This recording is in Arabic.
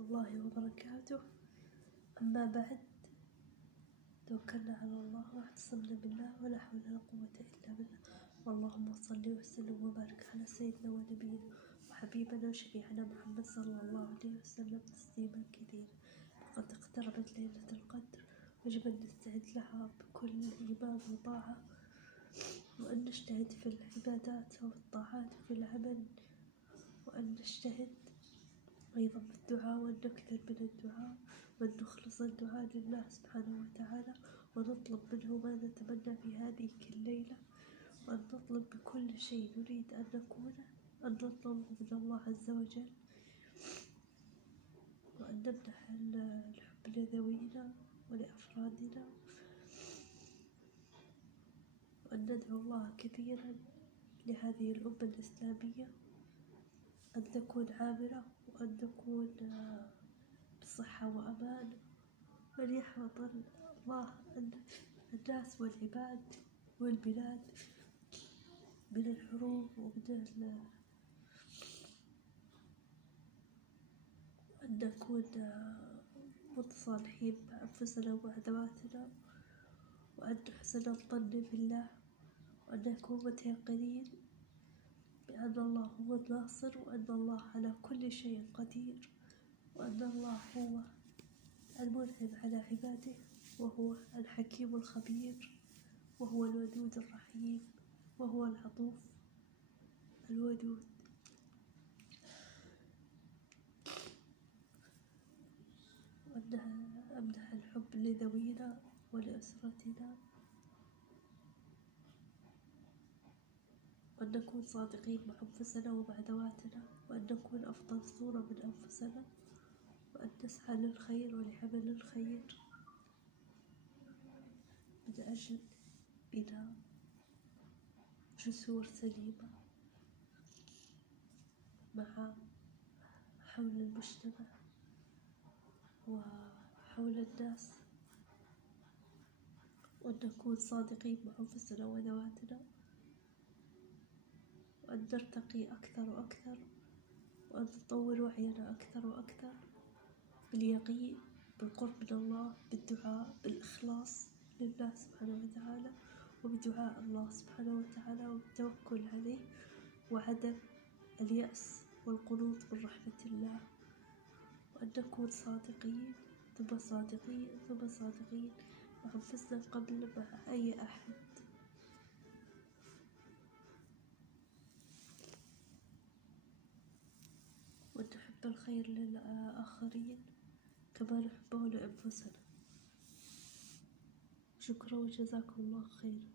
الله وبركاته. أما بعد، توكلنا على الله واعتصمنا بالله ولا حول ولا قوة إلا بالله. اللهم صل وسلم وبارك على سيدنا ونبينا وحبيبنا وشفيعنا محمد صلى الله عليه وسلم تسليما كثيرا. لقد اقتربت ليلة القدر، وجب أن نستعد لها بكل إيمان وطاعة، وأن نجتهد في العبادات والطاعات وفي العمل، وأن نجتهد أيضا بالدعاء، وأن نكثر من الدعاء، وأن نخلص الدعاء لله سبحانه وتعالى، ونطلب منه ما نتمنى في هذه الليلة، وأن نطلب بكل شيء نريد أن نكونه، أن نطلب من الله عز وجل، وأن نمنح الحب لذوينا ولأفرادنا، وأن ندعو الله كثيرا لهذه الأمة الإسلامية أن تكون عامرة، وأن تكون بصحة وأمان، وأن يحفظ الله الناس والعباد والبلاد من الحروب وأن نكون متصالحين مع أنفسنا ومع ذواتنا، وأن نحسن الظن بالله، وأن نكون متيقنين بأن الله هو الناصر، وأن الله على كل شيء قدير، وأن الله هو المنعم على عباده، وهو الحكيم الخبير، وهو الودود الرحيم، وهو العطوف الودود. أمنح الحب لذوينا ولأسرتنا، وأن نكون صادقين مع أنفسنا ومع ذواتنا، وأن نكون أفضل صورة من أنفسنا، وأن نسعى للخير ولعمل الخير من أجل بناء جسور سليمة حول المجتمع وحول الناس، وأن نكون صادقين مع أنفسنا وذواتنا، وأن نرتقي أكثر وأكثر، وأن نطور وعينا أكثر وأكثر باليقين، بالقرب من الله، بالدعاء، بالإخلاص لله سبحانه وتعالى، وبدعاء الله سبحانه وتعالى، والتوكل عليه، وعدم اليأس والقنوط من رحمة الله، وأن نكون صادقين ثم صادقين ثم صادقين مع أنفسنا قبل مع أي أحد، وأن نحب الخير للآخرين كما نحبه لأنفسنا. شكرا وجزاكم الله خيرا.